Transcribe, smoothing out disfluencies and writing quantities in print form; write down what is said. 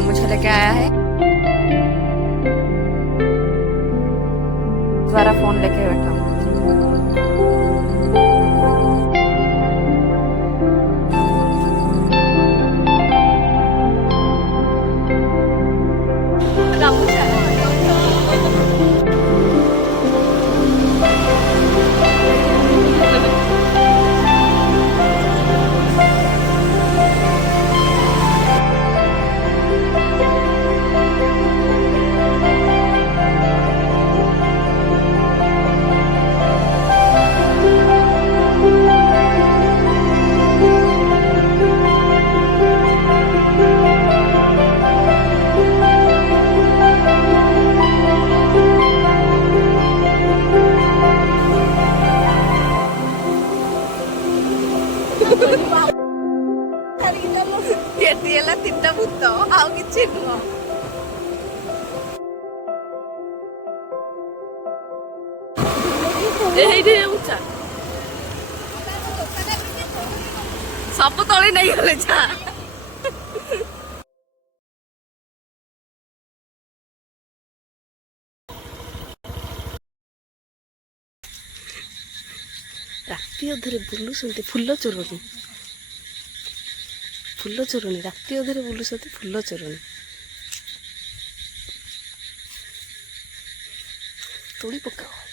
गामूछा लेके आया है, द्वारा फोन लेके बैठा हूँ। गामूछा କେଟି ହେଲା ତିନିଟା ଭୂତ ଆଉ କିଛି ନୁହଁ। ଏଇଠି ଉଚ୍ଚା ସବୁ ତଳେ ନେଇଗଲେ ଯା। ରାତି ଅଧରେ ବୁଲୁଛନ୍ତି ଫୁଲ ଚୋରଣୀ, ଫୁଲ ଚୋରଣୀ ରାତି ଅଧରେ ବୁଲୁଛନ୍ତି ଫୁଲ ଚୋରଣୀ। ତୋଳି ପକାଅ।